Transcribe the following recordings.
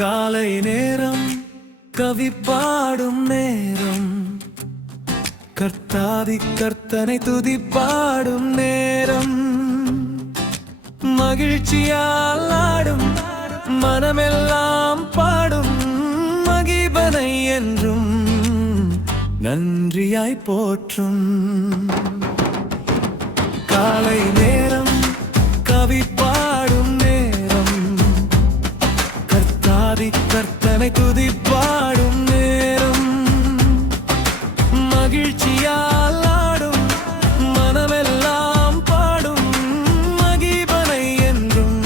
காலை நேரம் கவி பாடும் நேரம், கர்த்தாதி கர்த்தனை துதி பாடும் நேரம், மகிழ்ச்சியால் ஆடும் மனமெல்லாம் பாடும் மகிபனை என்றும் நன்றியாய் போற்றும். காலை நேரம் கவி பாடும் நேரம், கர்த்தாதி கர்த்தனை துதி பாடும் நேரம், மகிழ்ச்சியால் ஆடும் மனமெல்லாம் பாடும் மகிபனை என்றும்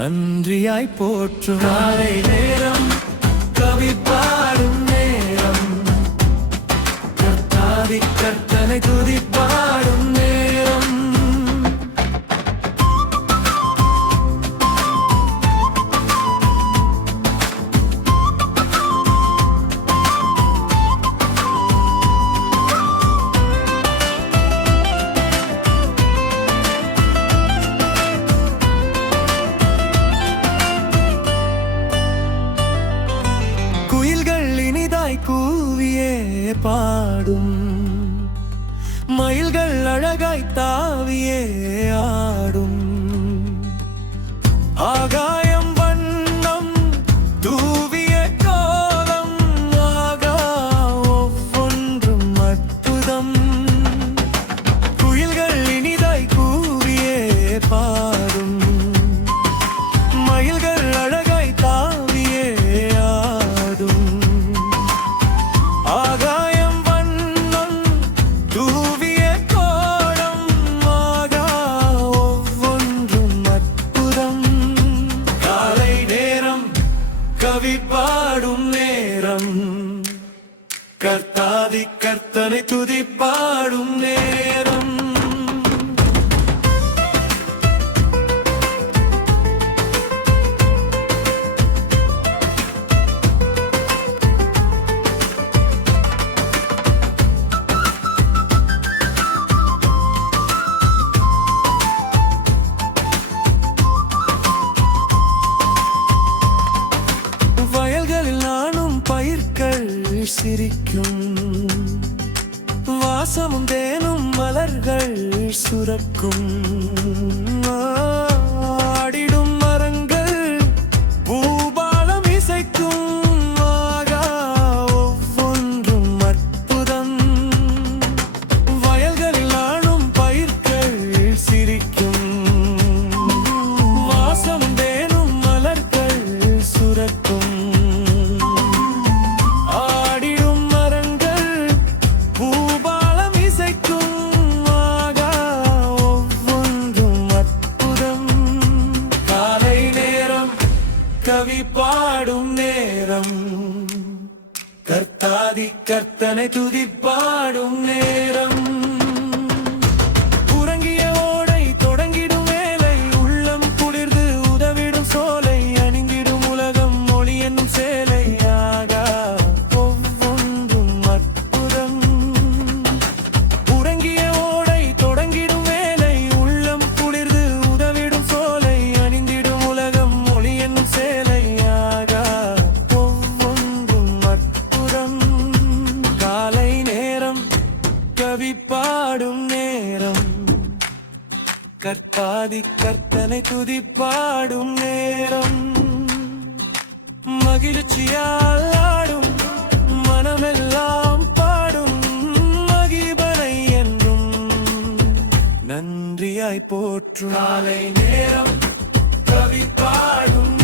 நன்றியாய் போற்றும். காலை நேரம் கவி பாடும் நேரம், கர்த்தாதி கர்த்தனை துதி பாடும் நேரம். குயில்கள் இனிதாய் கூவியே பாடும், மயில்கள் அழகாய் தாவியே ஆடும், ஆகாயம் வண்ணம் தூவிய கோலம் ஆகா ஒவ்வொன்றும் அற்புதம். குயில்கள் இனிதாய் கூவியே பாடும், மயில்கள் அழகாய் தாவியே ஆடும், ஆகாயம் வண்ணம் தூவிய கோலம் ஆகா ஒவ்வொன்றும் அற்புதம். காலை நேரம் கவி பாடும் நேரம், கர்த்தாதி கர்த்தனை துதி பாடும் நேரம். வயல்களில் நானும் பயிர்கள் சிரிக்கும், வாசமும் தேனும் மலர்கள் சுரக்கும், ஆடிடும் மரங்கள் பூபாலம் இசைக்கும் ஆகா ஒவ்வொன்றும் அற்புதம். வயல்களில் நானும் பயிர்கள் சிரிக்கும், வாசமும் தேனும் மலர்கள் சுரக்கும், ஆடிடும் மரங்கள் பூபாலம் இசைக்கும் ஆகா ஒவ்வொன்றும் அற்புதம். காலை நேரம் கவி பாடும் நேரம், கர்த்தாதி கர்த்தனை துதி பாடும் நேரம், உறங்கிய ஓடை தொடங்கிடும் வேலை, உள்ளம் குளிர்ந்து உதவிடும் சோலை, அணிந்திடும் உலகம் மொழி என்னும் சேலை ஆகா ஒவ்வொன்றும் அற்புதம். உறங்கிய ஓடை தொடங்கிடும் வேலை, உள்ளம் குளிர்ந்து உதவிடும் சோலை, அணிந்திடும் உலகம் மொழி என்னும் சேலை ஆகா ஒவ்வொன்றும் அற்புதம். காலை நேரம் கவி பாடும் நேரம், கர்த்தாதி கர்த்தனை துதி பாடும் நேரம், மகிழ்ச்சியால் ஆடும் மனமெல்லாம் பாடும் மகிபனை என்றும் நன்றியாய் போற்றும். காலை நேரம் கவி பாடும்